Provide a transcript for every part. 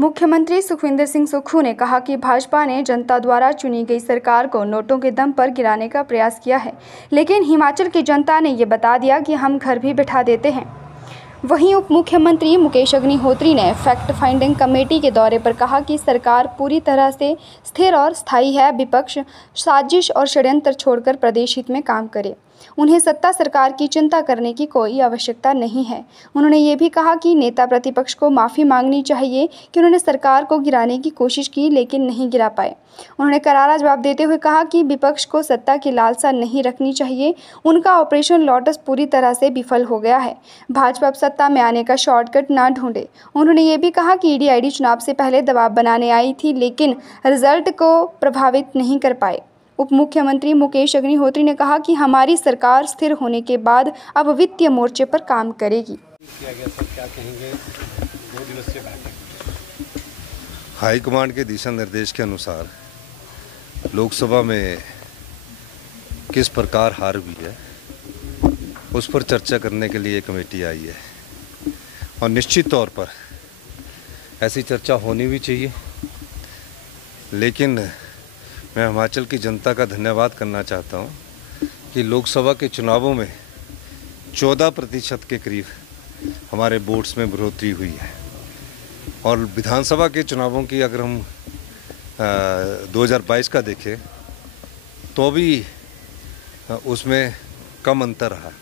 मुख्यमंत्री सुखविंदर सिंह सुक्खू ने कहा कि भाजपा ने जनता द्वारा चुनी गई सरकार को नोटों के दम पर गिराने का प्रयास किया है, लेकिन हिमाचल की जनता ने ये बता दिया कि हम घर भी बिठा देते हैं। वहीं उप मुख्यमंत्री मुकेश अग्निहोत्री ने फैक्ट फाइंडिंग कमेटी के दौरे पर कहा कि सरकार पूरी तरह से स्थिर और स्थायी है, विपक्ष साजिश और षड्यंत्र छोड़कर प्रदेश हित में काम करे। उन्हें सत्ता सरकार की चिंता करने की कोई आवश्यकता नहीं है। उन्होंने ये भी कहा कि नेता प्रतिपक्ष को माफ़ी मांगनी चाहिए कि उन्होंने सरकार को गिराने की कोशिश की लेकिन नहीं गिरा पाए। उन्होंने करारा जवाब देते हुए कहा कि विपक्ष को सत्ता की लालसा नहीं रखनी चाहिए। उनका ऑपरेशन लोटस पूरी तरह से विफल हो गया है। भाजपा अब सत्ता में आने का शॉर्टकट ना ढूंढे। उन्होंने ये भी कहा कि ईडी चुनाव से पहले दबाव बनाने आई थी, लेकिन रिजल्ट को प्रभावित नहीं कर पाए। उप मुख्यमंत्री मुकेश अग्निहोत्री ने कहा कि हमारी सरकार स्थिर होने के बाद अब वित्तीय मोर्चे पर काम करेगी। क्या कहेंगे 2 दिवसीय बैठक? हाईकमांड के दिशा निर्देश के अनुसार लोकसभा में किस प्रकार हार हुई है उस पर चर्चा करने के लिए कमेटी आई है और निश्चित तौर पर ऐसी चर्चा होनी भी चाहिए। लेकिन मैं हिमाचल की जनता का धन्यवाद करना चाहता हूं कि लोकसभा के चुनावों में 14% के करीब हमारे वोट्स में बढ़ोतरी हुई है और विधानसभा के चुनावों की अगर हम 2022 का देखें तो भी उसमें कम अंतर रहा,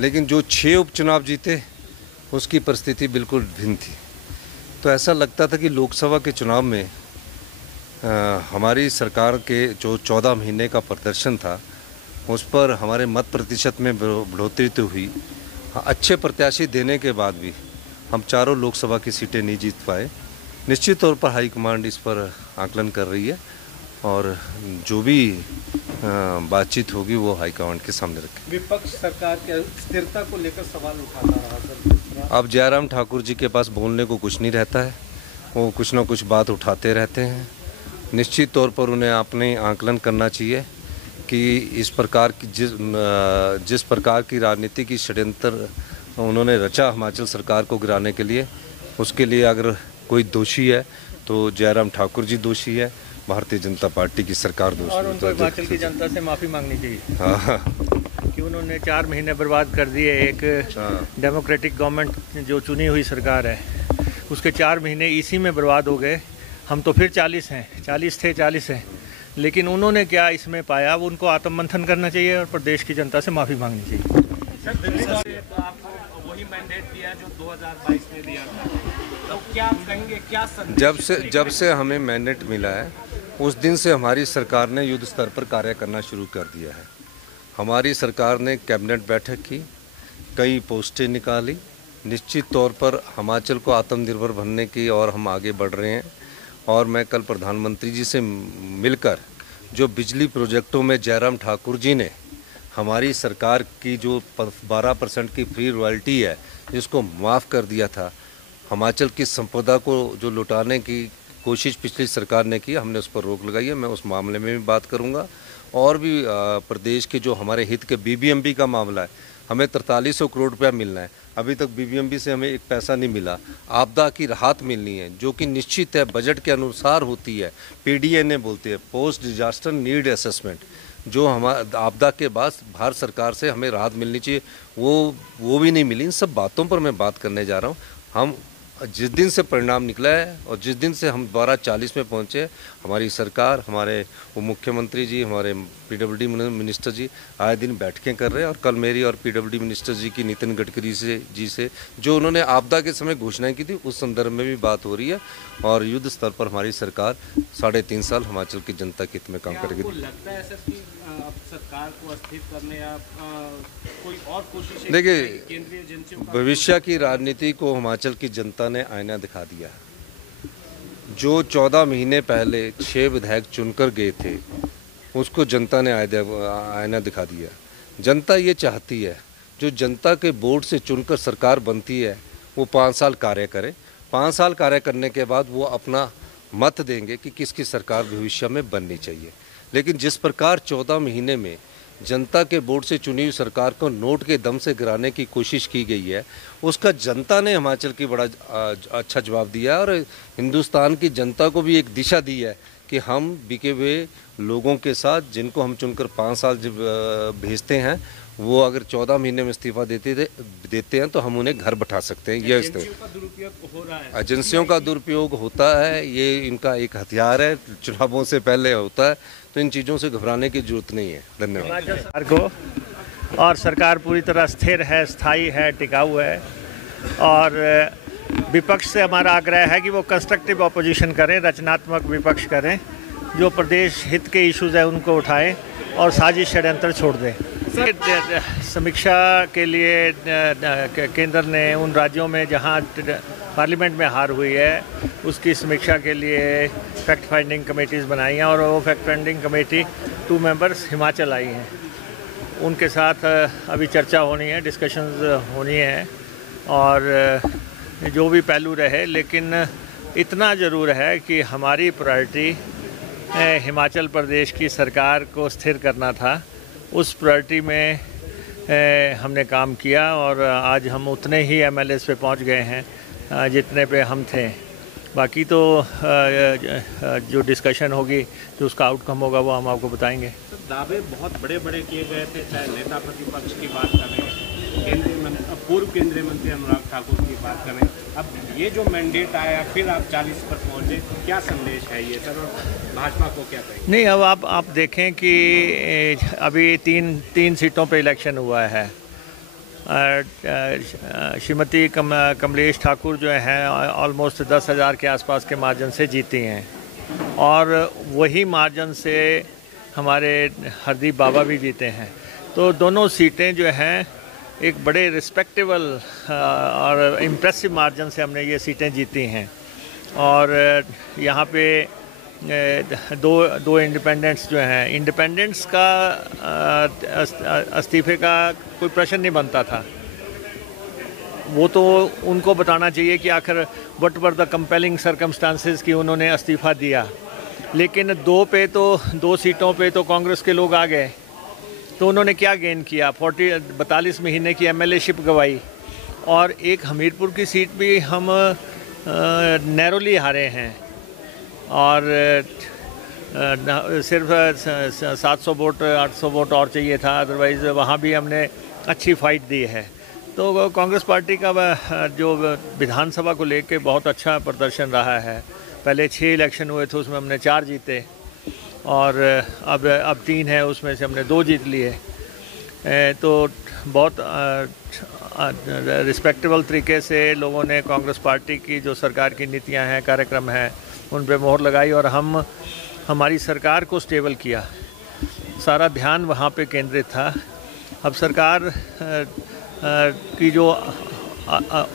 लेकिन जो 6 उपचुनाव जीते उसकी परिस्थिति बिल्कुल भिन्न थी। तो ऐसा लगता था कि लोकसभा के चुनाव में हमारी सरकार के जो 14 महीने का प्रदर्शन था उस पर हमारे मत प्रतिशत में बढ़ोतरी तो हुई। अच्छे प्रत्याशी देने के बाद भी हम चारों लोकसभा की सीटें नहीं जीत पाए। निश्चित तौर पर हाईकमांड इस पर आकलन कर रही है और जो भी बातचीत होगी वो हाईकमांड के सामने रखें। विपक्ष सरकार की स्थिरता को लेकर सवाल उठाता रहा सर। अब जयराम ठाकुर जी के पास बोलने को कुछ नहीं रहता है, वो कुछ ना कुछ बात उठाते रहते हैं। निश्चित तौर पर उन्हें अपने आकलन करना चाहिए कि इस प्रकार की जिस प्रकार की राजनीति की षड्यंत्र उन्होंने रचा हिमाचल सरकार को गिराने के लिए, उसके लिए अगर कोई दोषी है तो जयराम ठाकुर जी दोषी है, भारतीय जनता पार्टी की सरकार दोषी है। और उनको हिमाचल की जनता से माफ़ी मांगनी चाहिए। हाँ, कि उन्होंने 4 महीने बर्बाद कर दिए। एक डेमोक्रेटिक गवर्नमेंट जो चुनी हुई सरकार है उसके 4 महीने इसी में बर्बाद हो गए। हम तो फिर 40 हैं, 40 थे 40 हैं, लेकिन उन्होंने क्या इसमें पाया वो उनको आत्ममंथन करना चाहिए और प्रदेश की जनता से माफ़ी मांगनी चाहिए। सर, दिल्ली से तो आपको वही मैंडेट दिया जो 2022 में दिया था, तो क्या कहेंगे, क्या संदेश? जब से हमें मैंडेट मिला है उस दिन से हमारी सरकार ने युद्ध स्तर पर कार्य करना शुरू कर दिया है। हमारी सरकार ने कैबिनेट बैठक की, कई पोस्टें निकाली। निश्चित तौर पर हिमाचल को आत्मनिर्भर बनने की और हम आगे बढ़ रहे हैं। और मैं कल प्रधानमंत्री जी से मिलकर जो बिजली प्रोजेक्टों में जयराम ठाकुर जी ने हमारी सरकार की जो 12% की फ्री रॉयल्टी है जिसको माफ़ कर दिया था, हिमाचल की संपदा को जो लुटाने की कोशिश पिछली सरकार ने की, हमने उस पर रोक लगाई है। मैं उस मामले में भी बात करूंगा। और भी प्रदेश के जो हमारे हित के बीबीएमबी का मामला है, हमें 4300 करोड़ रुपया मिलना है, अभी तक बीबीएमबी से हमें एक पैसा नहीं मिला। आपदा की राहत मिलनी है जो कि निश्चित है बजट के अनुसार होती है, पीडीएनए बोलते हैं, पोस्ट डिजास्टर नीड असेसमेंट, जो हमारा आपदा के बाद भारत सरकार से हमें राहत मिलनी चाहिए, वो भी नहीं मिली। इन सब बातों पर मैं बात करने जा रहा हूँ। हम जिस दिन से परिणाम निकला है और जिस दिन से हम 1240 में पहुँचे, हमारी सरकार, हमारे उप मुख्यमंत्री जी, हमारे पीडब्ल्यूडी मिनिस्टर जी आए दिन बैठकें कर रहे हैं। और कल मेरी और पीडब्ल्यूडी मिनिस्टर जी की नितिन गडकरी से जो उन्होंने आपदा के समय घोषणाएं की थी उस संदर्भ में भी बात हो रही है। और युद्ध स्तर पर हमारी सरकार 3.5 साल हिमाचल की जनता के हित में काम करेगी। लगता है सर कि सरकार को अस्थिर करने या कोई और कोशिश? देखिए, भविष्य की राजनीति को हिमाचल की जनता ने आईना दिखा दिया। जो 14 महीने पहले 6 विधायक चुनकर गए थे उसको जनता ने आईना दिखा दिया। जनता ये चाहती है जो जनता के वोट से चुनकर सरकार बनती है वो 5 साल कार्य करे। 5 साल कार्य करने के बाद वो अपना मत देंगे कि किसकी सरकार भविष्य में बननी चाहिए। लेकिन जिस प्रकार 14 महीने में जनता के वोट से चुनी हुई सरकार को नोट के दम से गिराने की कोशिश की गई है, उसका जनता ने हिमाचल की बड़ा अच्छा जवाब दिया और हिंदुस्तान की जनता को भी एक दिशा दी है कि हम बिके हुए लोगों के साथ, जिनको हम चुनकर 5 साल भेजते हैं, वो अगर 14 महीने में इस्तीफा देते हैं तो हम उन्हें घर बैठा सकते हैं। ये एजेंसियों का दुरुपयोग होता है, ये इनका एक हथियार है, चुनावों से पहले होता है, तो इन चीज़ों से घबराने की जरूरत नहीं है। धन्यवाद। सरकार को, और सरकार पूरी तरह स्थिर है, स्थायी है, टिकाऊ है, और विपक्ष से हमारा आग्रह है कि वो कंस्ट्रक्टिव ऑपोजिशन करें, रचनात्मक विपक्ष करें, जो प्रदेश हित के इश्यूज़ हैं उनको उठाएं और साजिश षड्यंत्र छोड़ दें। समीक्षा के लिए केंद्र ने उन राज्यों में जहां पार्लियामेंट में हार हुई है उसकी समीक्षा के लिए फैक्ट फाइंडिंग कमेटीज़ बनाई हैं, और वो fact finding committee 2 members Himachal आई हैं। उनके साथ अभी चर्चा होनी है, डिस्कशंस होनी है, और जो भी पहलू रहे, लेकिन इतना ज़रूर है कि हमारी प्रायोरिटी हिमाचल प्रदेश की सरकार को स्थिर करना था। उस प्रायोरिटी में हमने काम किया, और आज हम उतने ही MLAs पे पहुंच गए हैं जितने पे हम थे। बाकी तो जो डिस्कशन होगी, जो उसका आउटकम होगा, वो हम आपको बताएंगे। दावे बहुत बड़े बड़े किए गए थे, चाहे नेता प्रतिपक्ष की बात करें, पूर्व केंद्रीय मंत्री अनुराग ठाकुर की बात करें, अब ये जो मैंडेट आया, फिर आप 40 पर पहुंचे, क्या संदेश है ये सर, और भाजपा को क्या कहेंगे? नहीं, अब आप देखें कि अभी तीन सीटों पे इलेक्शन हुआ है। श्रीमती कमलेश ठाकुर जो हैं ऑलमोस्ट 10,000 के आसपास के मार्जिन से जीती हैं, और वही मार्जिन से हमारे हरदीप बाबा भी जीते हैं। तो दोनों सीटें जो हैं एक बड़े रिस्पेक्टेबल और इम्प्रेसिव मार्जिन से हमने ये सीटें जीती हैं, और यहाँ पे दो इंडिपेंडेंट्स जो हैं, इंडिपेंडेंट्स का इस्तीफे का कोई प्रश्न नहीं बनता था। वो तो उनको बताना चाहिए कि आखिर what were the compelling circumstances कि उन्होंने इस्तीफा दिया। लेकिन 2 सीटों पे तो कांग्रेस के लोग आ गए, तो उन्होंने क्या गेन किया? 42 महीने की MLA-शिप गवाई, और एक हमीरपुर की सीट भी हम नैरोली हारे हैं, और सिर्फ 700 वोट 800 वोट और चाहिए था, अदरवाइज़ वहाँ भी हमने अच्छी फाइट दी है। तो कांग्रेस पार्टी का जो विधानसभा को लेके बहुत अच्छा प्रदर्शन रहा है। पहले 6 इलेक्शन हुए थे, उसमें हमने 4 जीते, और अब 3 है, उसमें से हमने 2 जीत लिए। तो बहुत रिस्पेक्टेबल तरीके से लोगों ने कांग्रेस पार्टी की जो सरकार की नीतियां हैं, कार्यक्रम हैं, उन पे मोहर लगाई, और हमारी सरकार को स्टेबल किया। सारा ध्यान वहाँ पे केंद्रित था। अब सरकार की जो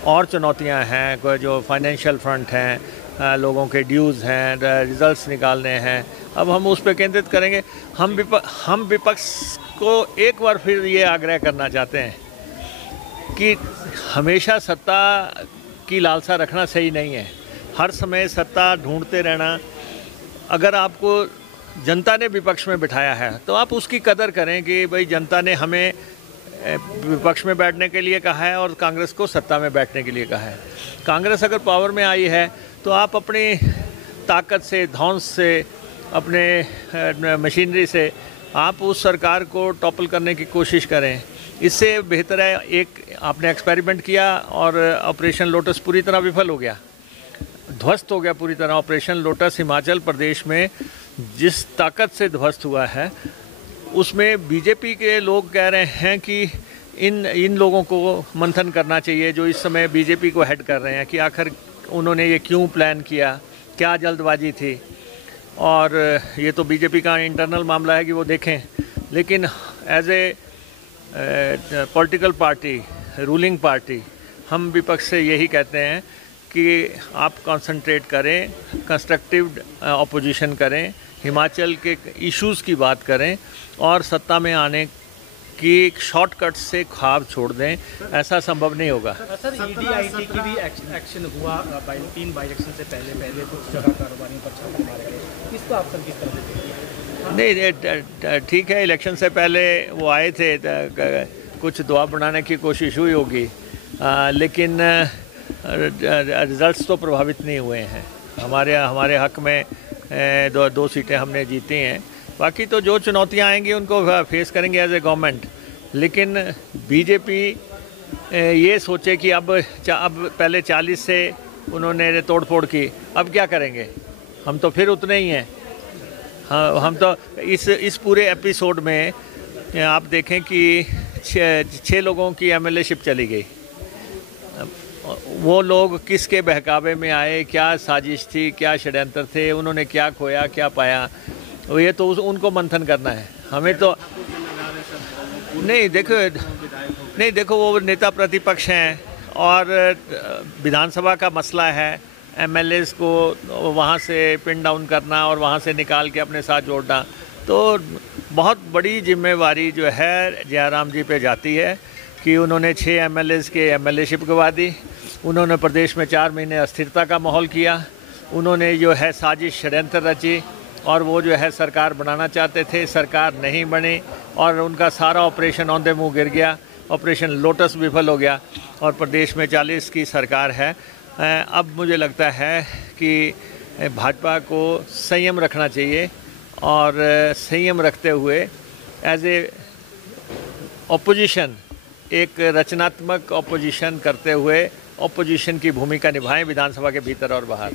और चुनौतियां हैं, जो फाइनेंशियल फ्रंट हैं, लोगों के ड्यूज़ हैं, रिजल्ट्स निकालने हैं, अब हम उस पर केंद्रित करेंगे। हम विपक्ष को एक बार फिर ये आग्रह करना चाहते हैं कि हमेशा सत्ता की लालसा रखना सही नहीं है। हर समय सत्ता ढूंढते रहना, अगर आपको जनता ने विपक्ष में बिठाया है तो आप उसकी कदर करें कि भाई जनता ने हमें विपक्ष में बैठने के लिए कहा है और कांग्रेस को सत्ता में बैठने के लिए कहा है। कांग्रेस अगर पावर में आई है तो आप अपनी ताकत से, धौंस से, अपने मशीनरी से आप उस सरकार को टॉपल करने की कोशिश करें। इससे बेहतर है, एक आपने एक्सपेरिमेंट किया और ऑपरेशन लोटस पूरी तरह विफल हो गया, ध्वस्त हो गया पूरी तरह। ऑपरेशन लोटस हिमाचल प्रदेश में जिस ताकत से ध्वस्त हुआ है, उसमें बीजेपी के लोग कह रहे हैं कि इन लोगों को मंथन करना चाहिए जो इस समय बीजेपी को हेड कर रहे हैं, कि आखिर उन्होंने ये क्यों प्लान किया, क्या जल्दबाजी थी। और ये तो बीजेपी का इंटरनल मामला है कि वो देखें, लेकिन as a political party, ruling party, हम विपक्ष से यही कहते हैं कि आप कंसंट्रेट करें, कंस्ट्रक्टिव ऑपोजिशन करें, हिमाचल के इश्यूज़ की बात करें और सत्ता में आने की एक शॉर्टकट से ख्वाब छोड़ दें। ऐसा संभव नहीं होगा। सर, ED/IT की भी एक्शन हुआ 3 बाई इलेक्शन से पहले कुछ जगह कारोबारियों पर छापे मारे गए, इसको आप सब किस तरह से देखते हैं? नहीं, ठीक है, इलेक्शन से पहले वो आए थे, कुछ दबाव बनाने की कोशिश हुई होगी, लेकिन रिजल्ट्स तो प्रभावित नहीं हुए हैं। हमारे हक में दो सीटें हमने जीती हैं। बाकी तो जो चुनौतियां आएंगी उनको फेस करेंगे एज ए गवर्नमेंट। लेकिन बीजेपी ये सोचे कि अब पहले 40 से उन्होंने तोड़फोड़ की, अब क्या करेंगे, हम तो फिर उतने ही हैं। हाँ, हम तो इस पूरे एपिसोड में आप देखें कि 6 लोगों की एमएलए-शिप चली गई। वो लोग किसके बहकावे में आए, क्या साजिश थी, क्या षड्यंत्र थे, उन्होंने क्या खोया, क्या पाया, ये तो उनको मंथन करना है। हमें तो नहीं, देखो वो नेता प्रतिपक्ष हैं और विधानसभा का मसला है, एमएलएस को वहाँ से पिन डाउन करना और वहाँ से निकाल के अपने साथ जोड़ना, तो बहुत बड़ी जिम्मेवारी जो है जयराम जी पे जाती है कि उन्होंने 6 एमएलएस के एमएलए-शिप गवा दी। उन्होंने प्रदेश में 4 महीने अस्थिरता का माहौल किया। उन्होंने जो है साजिश षड्यंत्र रची और वो जो है सरकार बनाना चाहते थे, सरकार नहीं बनी और उनका सारा ऑपरेशन औंधे मुँह गिर गया। ऑपरेशन लोटस विफल हो गया और प्रदेश में 40 की सरकार है। अब मुझे लगता है कि भाजपा को संयम रखना चाहिए और संयम रखते हुए एज ए ऑपोजिशन, एक रचनात्मक ऑपोजिशन करते हुए ऑपोजिशन की भूमिका निभाएं विधानसभा के भीतर और बाहर।